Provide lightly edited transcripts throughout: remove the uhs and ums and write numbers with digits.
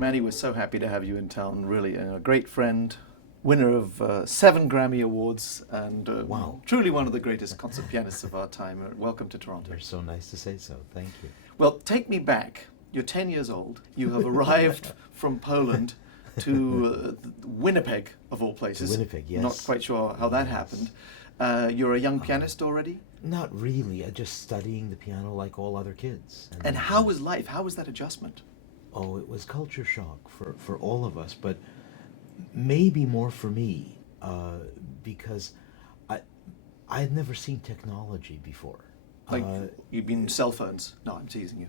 Manny, we're so happy to have you in town, really. A great friend, winner of 7 Grammy Awards, and Wow. truly one of the greatest concert pianists of our time. Welcome to Toronto. You're so nice to say so. Thank you. Well, take me back. You're 10 years old. You have arrived from Poland to Winnipeg, of all places. To Winnipeg, yes. Not quite sure how that happened. You're a young pianist already? Not really. Just studying the piano like all other kids. And how was life? How was that adjustment? Oh, it was culture shock for all of us, but maybe more for me because I had never seen technology before. Like, you mean cell phones? No, I'm teasing you.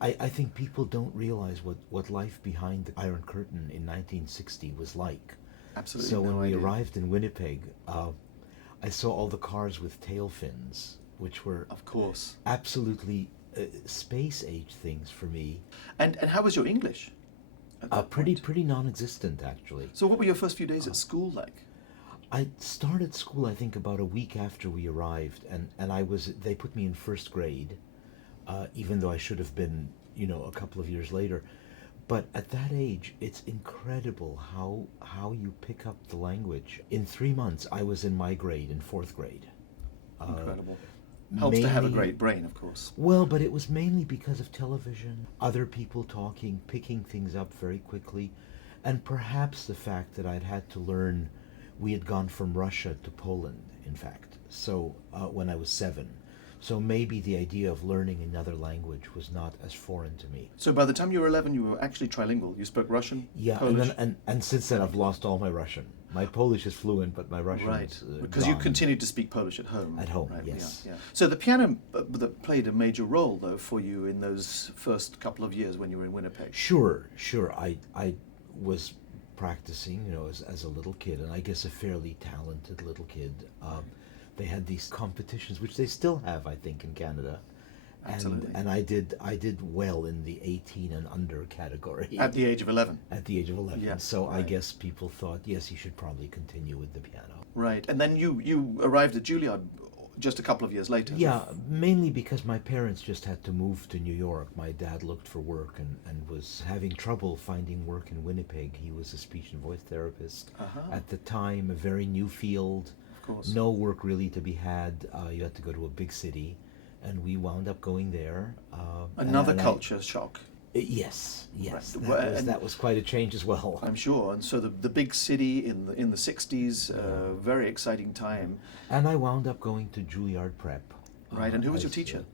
I think people don't realize what life behind the Iron Curtain in 1960 was like. Absolutely. So when no we idea. arrived in Winnipeg, I saw all the cars with tail fins, which were Of course. absolutely space age things for me. And how was your English? At that point? Pretty non-existent, actually. So what were your first few days at school like? I started school, I think, about a week after we arrived, and they put me in first grade, even though I should have been, a couple of years later. But at that age, it's incredible how you pick up the language. In 3 months, I was in my grade, in 4th grade. Incredible. Helps to have a great brain, of course. Well, but it was mainly because of television, other people talking, picking things up very quickly, and perhaps the fact that I'd had to learn. We had gone from Russia to Poland, in fact, so when I was 7. So maybe the idea of learning another language was not as foreign to me. So by the time you were 11, you were actually trilingual. You spoke Russian, Yeah, Polish? and since then I've lost all my Russian. My Polish is fluent, but my Russian Right, is because you gone. continued to speak Polish at home. At home, right? yes. Yeah, yeah. So the piano that played a major role, though, for you in those first couple of years when you were in Winnipeg. Sure. I was practicing, as a little kid, and I guess a fairly talented little kid. They had these competitions, which they still have, I think, in Canada. Absolutely. And I did well in the 18 and under category. At the age of 11. At the age of 11. Yeah, So I right. guess people thought, yes, you should probably continue with the piano. Right, and then you arrived at Juilliard just a couple of years later. Yeah, mainly because my parents just had to move to New York. My dad looked for work and was having trouble finding work in Winnipeg. He was a speech and voice therapist. At the time, a very new field. Of course. No work really to be had. You had to go to a big city, and we wound up going there. Another culture shock. Yes. Right. That was quite a change as well. I'm sure, and so the big city in the 60s, very exciting time. And I wound up going to Juilliard Prep. Right, and who was your as, teacher?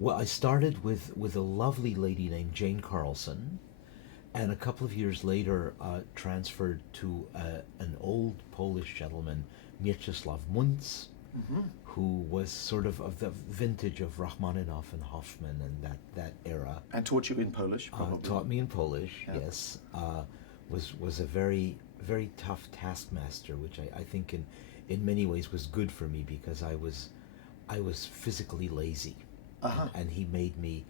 Well, I started with a lovely lady named Jane Carlson, and a couple of years later transferred to an old Polish gentleman, Mieczysław Muntz, who was sort of the vintage of Rachmaninoff and Hoffman and that era. And taught you in Polish, probably. Taught me in Polish, Yeah. yes. Was a very, very tough taskmaster, which I think in many ways was good for me because I was physically lazy, and he made me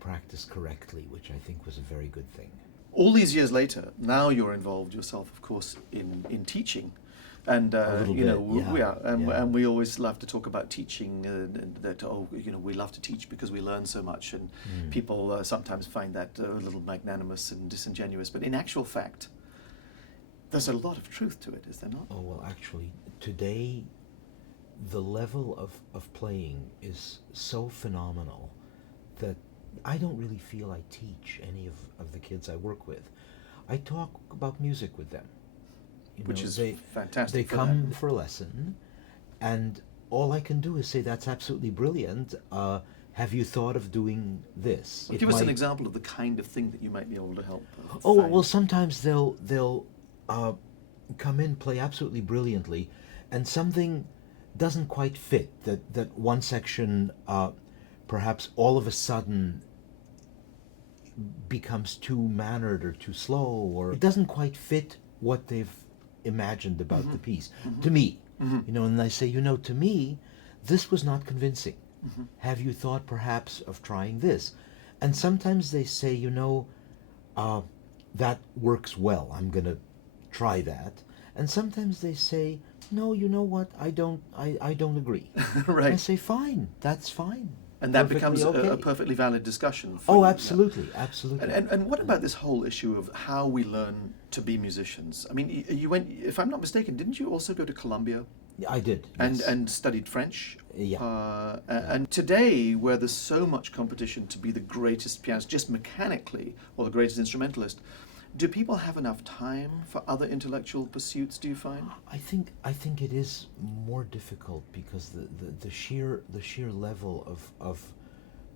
practice correctly, which I think was a very good thing. All these years later, now you're involved yourself, of course, in teaching. And little bit, and we always love to talk about teaching. That we love to teach because we learn so much, and people sometimes find that a little magnanimous and disingenuous. But in actual fact, there's a lot of truth to it, is there not? Oh well, actually, today, the level of playing is so phenomenal that I don't really feel I teach any of the kids I work with. I talk about music with them. Which is fantastic. They for come them. for a lesson, and all I can do is say, that's absolutely brilliant. Have you thought of doing this? Well, give us an example of the kind of thing that you might be able to help. Oh, find. well, sometimes they'll come in, play absolutely brilliantly, and something doesn't quite fit. That one section, perhaps all of a sudden, becomes too mannered or too slow, or it doesn't quite fit what they've imagined about the piece. To me, and I say, to me, this was not convincing. Have you thought perhaps of trying this? And sometimes they say, that works well. I'm going to try that. And sometimes they say, no, you know what? I don't agree. Right. I say, fine. That's fine. And that perfectly becomes okay. a perfectly valid discussion. For Oh, you, yeah. absolutely, absolutely. And what about this whole issue of how we learn to be musicians? I mean, you went, if I'm not mistaken, didn't you also go to Columbia? I did. And Yes. and studied French. Yeah. And today, where there's so much competition to be the greatest pianist, just mechanically, or the greatest instrumentalist, do people have enough time for other intellectual pursuits? Do you find? I think it is more difficult because the sheer level of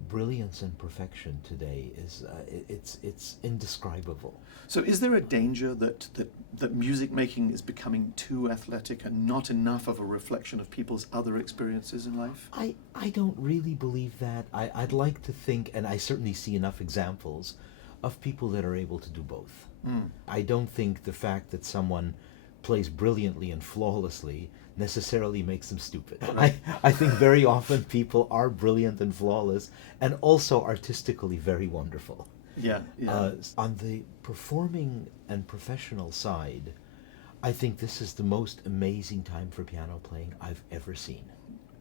brilliance and perfection today is it's indescribable. So, is there a danger that music making is becoming too athletic and not enough of a reflection of people's other experiences in life? I don't really believe that. I'd like to think, and I certainly see enough examples of people that are able to do both. I don't think the fact that someone plays brilliantly and flawlessly necessarily makes them stupid. I think very often people are brilliant and flawless and also artistically very wonderful. Yeah. Yeah. On the performing and professional side, I think this is the most amazing time for piano playing I've ever seen.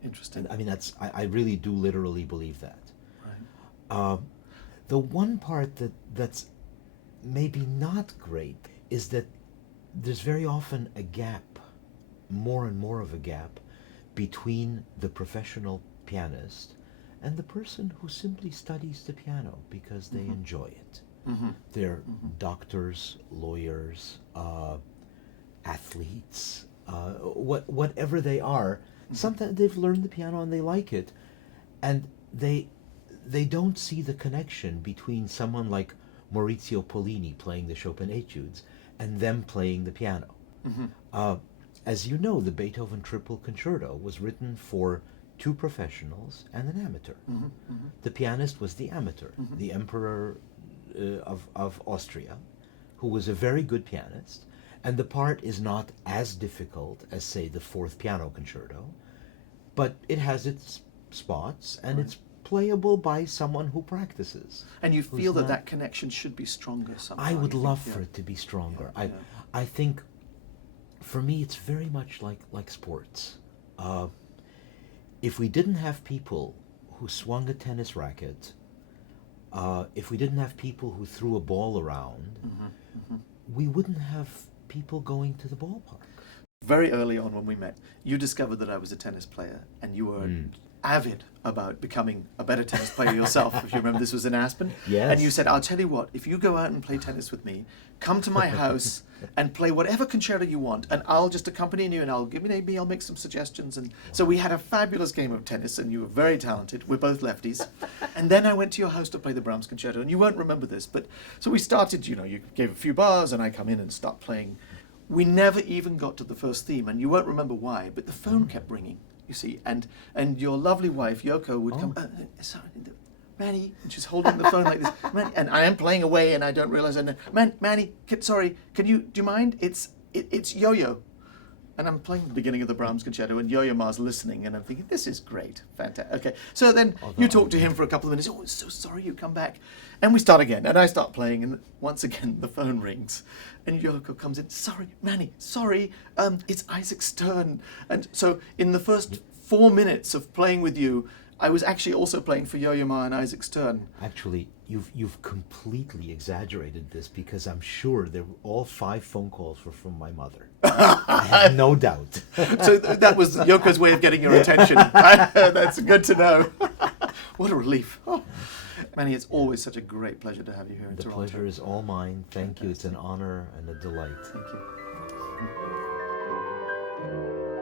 Interesting. And I mean, I really do literally believe that. Right. The one part that's maybe not great is that there's very often a gap, more and more of a gap, between the professional pianist and the person who simply studies the piano because they enjoy it. They're doctors, lawyers, athletes, whatever they are. Sometimes they've learned the piano and they like it, and they don't see the connection between someone like Maurizio Pollini playing the Chopin Etudes and them playing the piano. As you know, the Beethoven Triple Concerto was written for two professionals and an amateur. The pianist was the amateur, the Emperor of Austria, who was a very good pianist, and the part is not as difficult as, say, the Fourth Piano Concerto, but it has its spots, and it's playable by someone who practices. And you feel that connection should be stronger somehow? I would love for it to be stronger. I think, for me, it's very much like sports. If we didn't have people who swung a tennis racket, if we didn't have people who threw a ball around, we wouldn't have people going to the ballpark. Very early on when we met, you discovered that I was a tennis player, and you were avid about becoming a better tennis player yourself. If you remember, this was in Aspen. Yes. And you said, I'll tell you what, if you go out and play tennis with me, come to my house and play whatever concerto you want, and I'll just accompany you, and I'll make some suggestions. And so we had a fabulous game of tennis, and you were very talented. We're both lefties. And then I went to your house to play the Brahms concerto, and you won't remember this, but so we started, you gave a few bars, and I come in and start playing. We never even got to the first theme, and you won't remember why, but the phone kept ringing, you see, and your lovely wife, Yoko, would come, sorry, Manny, and she's holding the phone like this, Manny, and I am playing away, and I don't realize, and Manny, do you mind? It's Yo-Yo. And I'm playing the beginning of the Brahms concerto, and Yo-Yo Ma's listening, and I'm thinking, this is great, fantastic. Okay, so then you talk to him for a couple of minutes. Oh, so sorry you come back. And we start again, and I start playing, and once again the phone rings, and Yoko comes in. Sorry, Manny, sorry, it's Isaac's turn. And so in the first 4 minutes of playing with you, I was actually also playing for Yo-Yo Ma and Isaac's turn. Actually, you've completely exaggerated this, because I'm sure all 5 phone calls were from my mother. I have no doubt. So that was Yoko's way of getting your attention. That's good to know. What a relief. Oh. Manny, it's always such a great pleasure to have you here in Toronto. The pleasure is all mine. Thank you. It's an honor and a delight. Thank you.